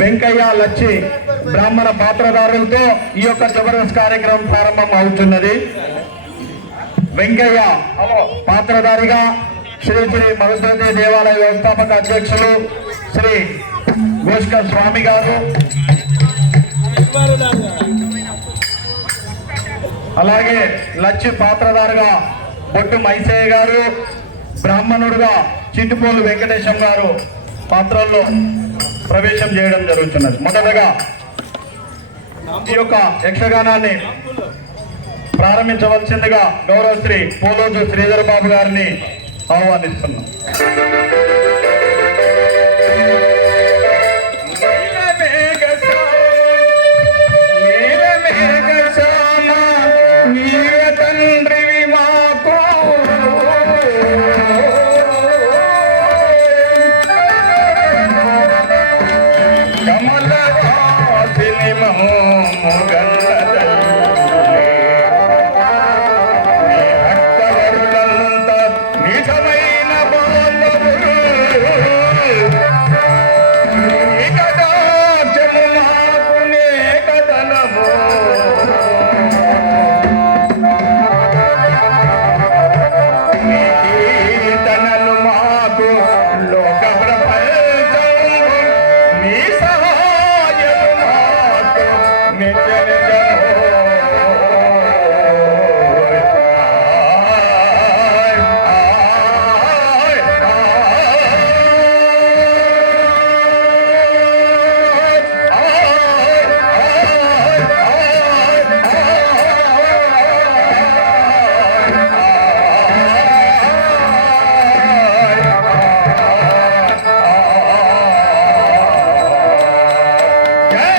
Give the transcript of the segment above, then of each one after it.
వెంకయ్య లచ్చి బ్రాహ్మణ పాత్రదారులతో ఈ యొక్క జబర్దస్త్ కార్యక్రమం ప్రారంభం అవుతున్నది. వెంకయ్య పాత్రధారిగా శ్రీ శ్రీ మరుద్రతి దేవాలయ వ్యవస్థాపక అధ్యక్షులు శ్రీ ఘోష్కర్ స్వామి గారు. అలాగే లచ్చి పాత్రధారుగా బొట్టు మైసయ్య గారు బ్రాహ్మణుడుగా చిట్టుపోలు వెంకటేశం గారు పాత్రల్లో ప్రవేశం చేయడం జరుగుతున్నది. మొదటగా ఈ యొక్క యక్షగానాన్ని ప్రారంభించవలసిందిగా గౌరవశ్రీ పోలోజు శ్రీధర్ బాబు గారిని ఆహ్వానిస్తున్నాం. కమలవాసిని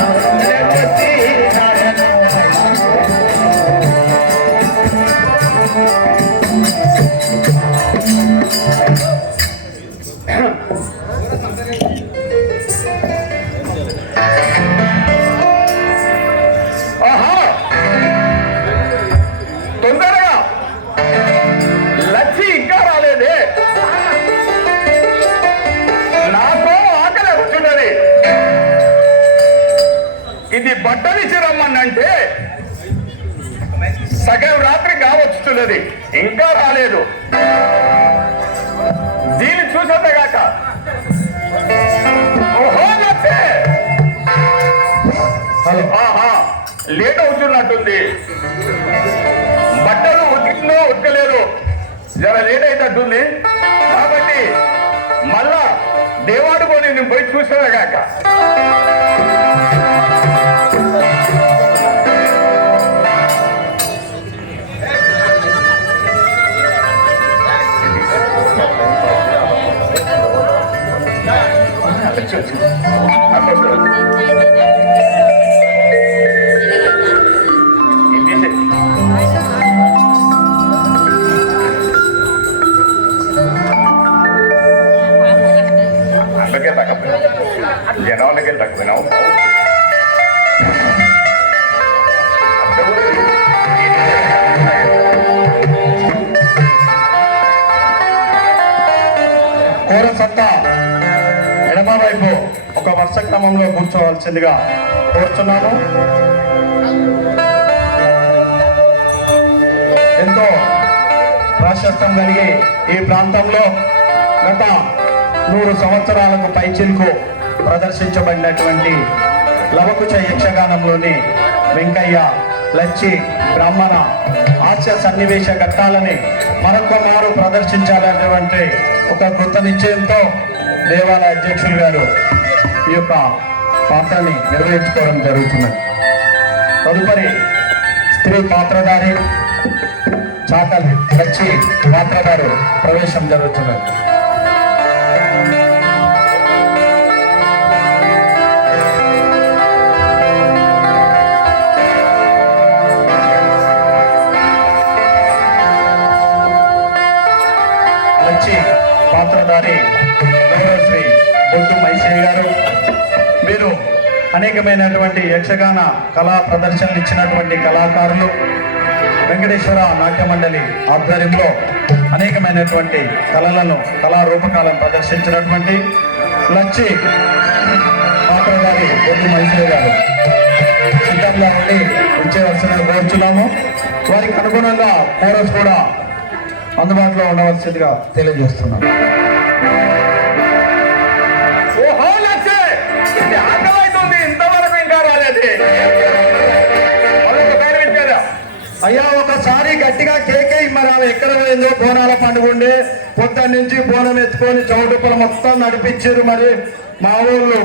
ఆహా ఇది బట్టలు ఇచ్చి రమ్మనంటే సగం రాత్రి కావచ్చుతున్నది. ఇంకా రాలేదు. దీన్ని చూసేదగాక ఆహా లేట్ అవుతున్నట్టుంది. బట్టలు ఉతికినో ఉతకలేదు. జర లేట్ అయినట్టుంది. కాబట్టి మళ్ళా దేవాడు కొని నేను పోయి చూసేదాక అందుకే యొక్క ఎడమ వైపు ఒక వరుస క్రమంలో కూర్చోవలసిందిగా కోరుచున్నాను. ఎంతో ప్రాశస్తం కలిగి ఈ ప్రాంతంలో గత నూరు సంవత్సరాలకు పైచిల్కు ప్రదర్శించబడినటువంటి లవకుచ యక్షగానంలోని వెంకయ్య లచ్చి బ్రాహ్మణ హాస్య సన్నివేశ ఘట్టాలని మరొక మారు ప్రదర్శించాలనేటువంటి ఒక కొత్త నిశ్చయంతో దేవాలయ అధ్యక్షులు గారు ఈ యొక్క పాత్రని నిర్వహించుకోవడం జరుగుతున్నది తదుపరి స్త్రీ పాత్రధారి చాకలి లచ్చి పాత్రధారు ప్రవేశం జరుగుతున్నది వచ్చి పాత్రధారి శ్రీ బొడ్డు మైసయ్య గారు. వీరు అనేకమైనటువంటి యక్షగాన కళా ప్రదర్శనలు ఇచ్చినటువంటి కళాకారులు వెంకటేశ్వర నాట్య మండలి ఆధ్వర్యంలో అనేకమైనటువంటి కళలను కళారూపకాలను ప్రదర్శించినటువంటి లచ్చి పాత్రధారి బొడ్డు మైసయ్య గారు. సిద్ధంగా ఉండి ఇచ్చేవలసిన కోరుచున్నాము. వారికి అనుగుణంగా కోరస్ కూడా అందుబాటులో ఉండవలసిందిగా తెలియజేస్తున్నాం. ఓహో లచ్చే ఇది ఆకలైతుంది ఇంతవరకు ఇంకా రాలేదు. మరొక పేరు ఇచ్చేదా అయ్యా ఒకసారి గట్టిగా కేకే మరి ఆమె ఎక్కడ పోయిందో బోనాల పండుగ ఉండి పొద్దున్న నుంచి బోనం ఎత్తుకొని చౌటుపల మొత్తం నడిపించారు మరి మా ఊళ్ళు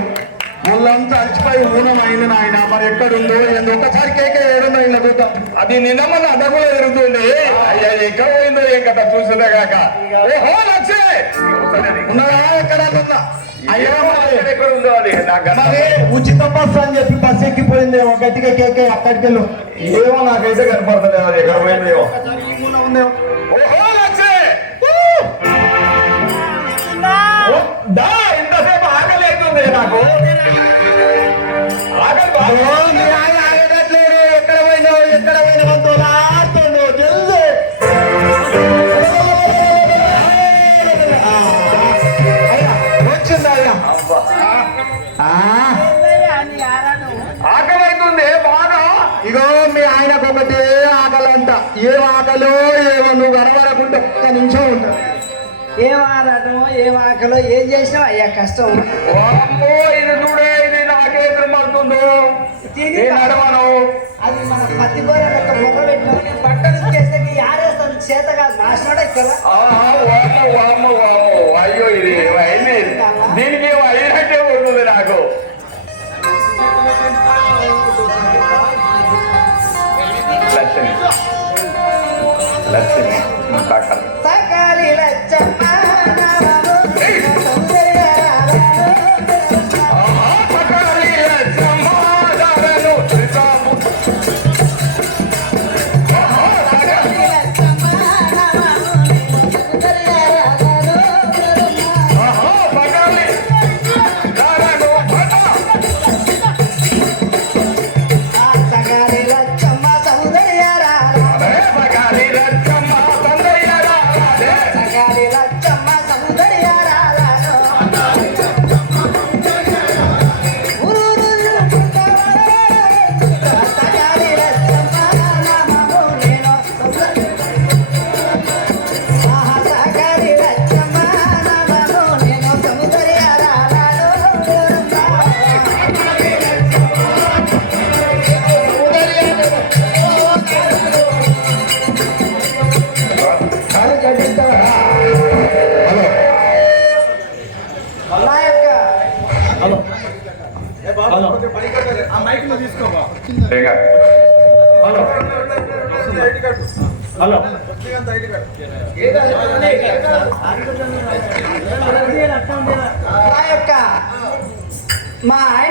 వాళ్ళంతా అలసిపోయి ఊనం అయింది నాయన. మరి ఎక్కడుందో? ఏందో? ఒకసారి కేకే ఏడుందో ఇలా చూద్దాం అది నిన్న మన అడగులో జరుగుతుంది అయ్యా ఎక్కడ పోయిందో ఏం కథ? చూసేదే కాక. ఓహో లచ్చే ఉన్నదా ఎక్కడ ఉందా? అయ్యా మరి. ఎక్కడ ఉందో అది నాకు మరి ఉచిత బస్సు అని చెప్పి బస్సు ఎక్కిపోయింది. ఒక గట్టిగా కేకే అక్కడికి వెళ్ళు. ఏమో నాకైతే కనపడుతుంది అది ఎక్కడ పోయిందో ఓహో దా ఇంతసేపు ఆకలేస్తుంది నాకు. ఇగో మీ ఆయనకు ఒకటే ఆకలంట ఏం ఆకలో ఏమో నువ్వు కనబడకుండా ఒక్క నిమిషం ఉంటా ఏం ఆరాటమో ఏం ఆకలో ఏం చేసినావు? అయ్యా కష్టం. అమ్మో ఇది చూడే ఇది నాకే తిరుమలుతుందో తిని నేను అడవను అది మన పత్తి కూర లెక్క మొక్క పెట్టినావు. నేను బట్టలు చేస్తే ఆరేస్తాను. చేత కాదు నాశనోడే కదా. అయ్యో ఇది దీనికి అయినట్టే ఉంటుంది నాకు. Lakshmi Lakshmi doctor Sakali hello. మా ఆయన